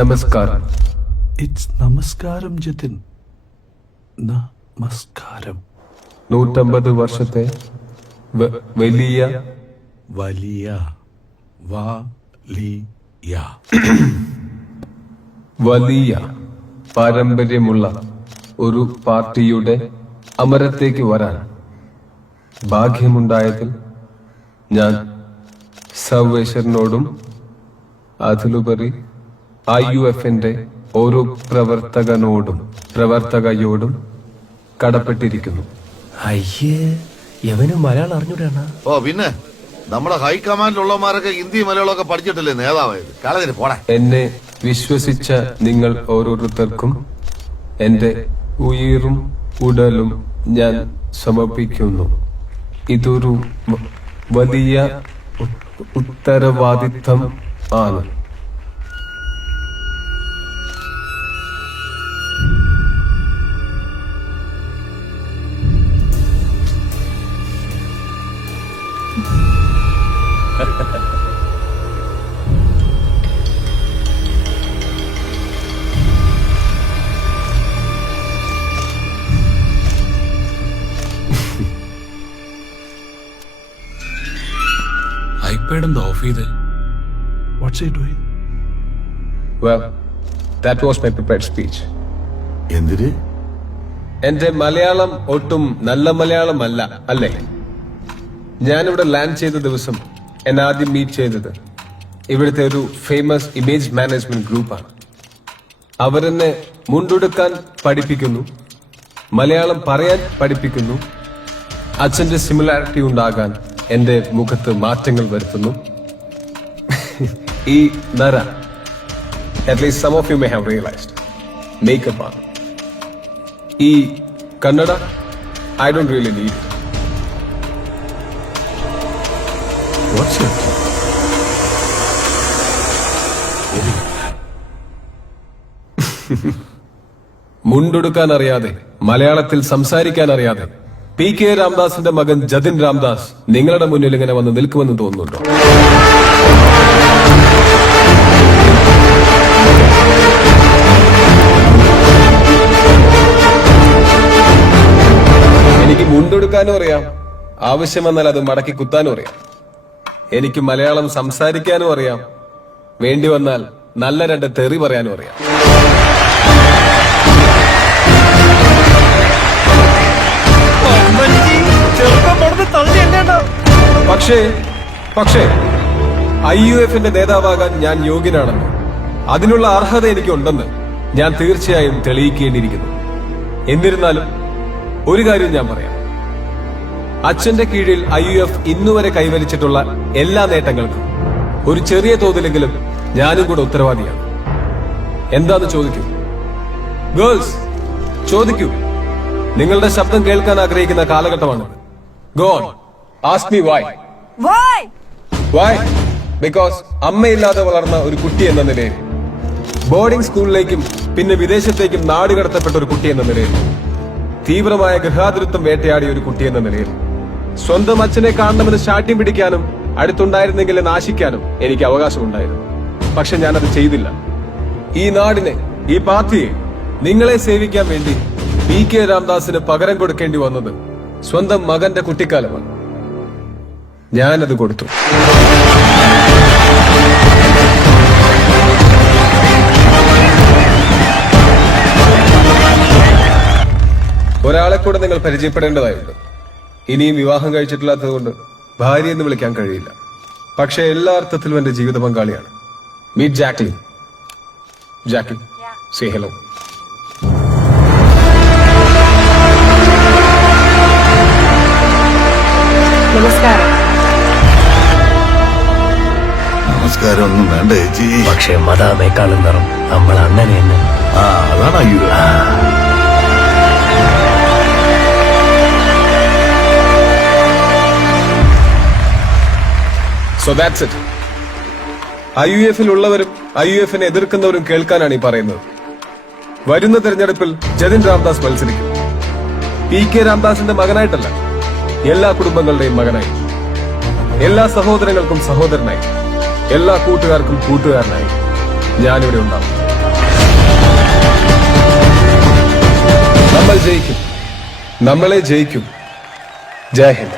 നമസ്കാരം. ഇറ്റ്സ് നമസ്കാരം ജതിൻ. നമസ്കാരം. 150 വർഷത്തെ വലിയ വലിയ വലിയ വലിയ പാരമ്പര്യമുള്ള ഒരു പാർട്ടിയുടെ അമരത്തേക്ക് വരാൻ ഭാഗ്യമുണ്ടായതിൽ ഞാൻ സർവേശ്വരനോടും അതിലുപരി IUFന്റെ ഓരോ പ്രവർത്തകയോടും കടപ്പെട്ടിരിക്കുന്നു. അയ്യേ, എവനും മലയാളം അറിഞ്ഞൂടാണ്. ഓ പിന്നെ നമ്മുടെ ഹൈക്കമാൻഡിലുള്ളമാരൊക്കെ ഹിന്ദി മലയാളമൊക്കെ പഠിച്ചിട്ടില്ലേ നേതാവായത്? കളതിന് പോടാ. എന്നെ വിശ്വസിച്ച നിങ്ങൾ ഓരോരുത്തർക്കും എന്റെ ഉയിരും ഉടലും ഞാൻ സമർപ്പിക്കുന്നു. ഇതൊരു വലിയ ഉത്തരവാദിത്തം ആണ്. ഐപാഡ് എന്താ ഓഫ് ചെയ്ത്? What's he doing? Well, that was my prepared speech. എന്തിന്? എന്റെ മലയാളം ഒട്ടും നല്ല മലയാളം അല്ല, അല്ലേ? ഞാനിവിടെ ലാൻഡ് ചെയ്ത ദിവസം എന്നെ ആദ്യം മീറ്റ് ചെയ്തത് ഇവിടുത്തെ ഒരു ഫേമസ് ഇമേജ് മാനേജ്മെന്റ് ഗ്രൂപ്പാണ്. അവരെന്നെ മുണ്ടെടുക്കാൻ പഠിപ്പിക്കുന്നു, മലയാളം പറയാൻ പഠിപ്പിക്കുന്നു, അച്ഛന്റെ സിമിലാരിറ്റി ഉണ്ടാകാൻ എന്റെ മുഖത്ത് മാറ്റങ്ങൾ വരുത്തുന്നു. ഈ നര, at least some of you may have realized, makeup ആണ്. ഈ Kannada, I don't really need it. What's it? മുണ്ടെടുക്കാൻ അറിയാതെ, മലയാളത്തിൽ സംസാരിക്കാൻ അറിയാതെ PK രാംദാസിന്റെ മകൻ ജതിൻ രാംദാസ് നിങ്ങളുടെ മുന്നിൽ ഇങ്ങനെ വന്ന് നിൽക്കുമെന്ന് തോന്നുന്നുണ്ടോ? എനിക്ക് മുണ്ടെടുക്കാനും അറിയാം, ആവശ്യം വന്നാൽ അത് മടക്കി കുത്താനും അറിയാം. എനിക്ക് മലയാളം സംസാരിക്കാനും അറിയാം, വേണ്ടി വന്നാൽ നല്ല 2 തെറി പറയാനും അറിയാം. പക്ഷേ IUFന്റെ നേതാവാകാൻ ഞാൻ യോഗ്യനാണെന്ന്, അതിനുള്ള അർഹത എനിക്കുണ്ടെന്ന് ഞാൻ തീർച്ചയായും തെളിയിക്കേണ്ടിയിരിക്കുന്നു. എന്നിരുന്നാലും ഒരു കാര്യം ഞാൻ പറയാം, അച്ഛന്റെ കീഴിൽ IUF ഇന്നുവരെ കൈവരിച്ചിട്ടുള്ള എല്ലാ നേട്ടങ്ങൾക്കും ഒരു ചെറിയ തോതിലെങ്കിലും ഞാനും കൂടെ ഉത്തരവാദിയാണ്. എന്താന്ന് ചോദിക്കൂ ഗേൾസ്, ചോദിക്കൂ. നിങ്ങളുടെ ശബ്ദം കേൾക്കാൻ ആഗ്രഹിക്കുന്ന കാലഘട്ടമാണ്. Go on, ask me why. Why? Because അമ്മയില്ലാതെ വളർന്ന ഒരു കുട്ടി എന്ന നിലയിൽ, ബോർഡിംഗ് സ്കൂളിലേക്കും പിന്നെ വിദേശത്തേക്കും നാടുകടത്തപ്പെട്ട ഒരു കുട്ടി എന്ന നിലയിൽ, തീവ്രമായ ഗൃഹാതുരത്വം വേട്ടയാടിയ ഒരു കുട്ടി എന്ന നിലയിൽ, സ്വന്തം അച്ഛനെ കാണണമെന്ന് ശാഠ്യം പിടിക്കാനും അടുത്തുണ്ടായിരുന്നെങ്കിൽ നാശിക്കാനും എനിക്ക് അവകാശമുണ്ടായിരുന്നു. പക്ഷെ ഞാനത് ചെയ്തില്ല. ഈ നാടിനെ, ഈ പാർട്ടിയെ, നിങ്ങളെ സേവിക്കാൻ വേണ്ടി PK രാംദാസിന് പകരം കൊടുക്കേണ്ടി വന്നത് സ്വന്തം മകന്റെ കുട്ടിക്കാലമാണ്. ഞാനത് കൊടുത്തു. ഒരാളെ കൂടെ നിങ്ങൾ പരിചയപ്പെടേണ്ടതായിരുന്നു. ഇനിയും വിവാഹം കഴിച്ചിട്ടില്ലാത്തതുകൊണ്ട് ഭാര്യ എന്ന് വിളിക്കാൻ കഴിയില്ല. പക്ഷെ എല്ലാ അർത്ഥത്തിലും എന്റെ ജീവിത പങ്കാളിയാണ്. Meet Jacqueline. Jacqueline, say hello. നമസ്കാരം ഒന്നും വേണ്ട ചേച്ചി. പക്ഷെ മതാമേക്കാളും നിറം നമ്മൾ അങ്ങനെ തന്നെ. അതാണ് അയ്യോ. So that's it. IUFൽ ഉള്ളവരും IUFനെ എതിർക്കുന്നവരും കേൾക്കാനാണ് ഈ പറയുന്നത്. വരുന്ന തെരഞ്ഞെടുപ്പിൽ ജതിൻ രാംദാസ് മത്സരിക്കും. PK രാംദാസിന്റെ മകനായിട്ടല്ല, എല്ലാ കുടുംബങ്ങളുടെയും മകനായി, എല്ലാ സഹോദരങ്ങൾക്കും സഹോദരനായി, എല്ലാ കൂട്ടുകാർക്കും കൂട്ടുകാരനായി ഞാനിവിടെ ഉണ്ടാവും. ജയിക്കും, നമ്മളെ ജയിക്കും. ജയ് ഹിന്ദ്.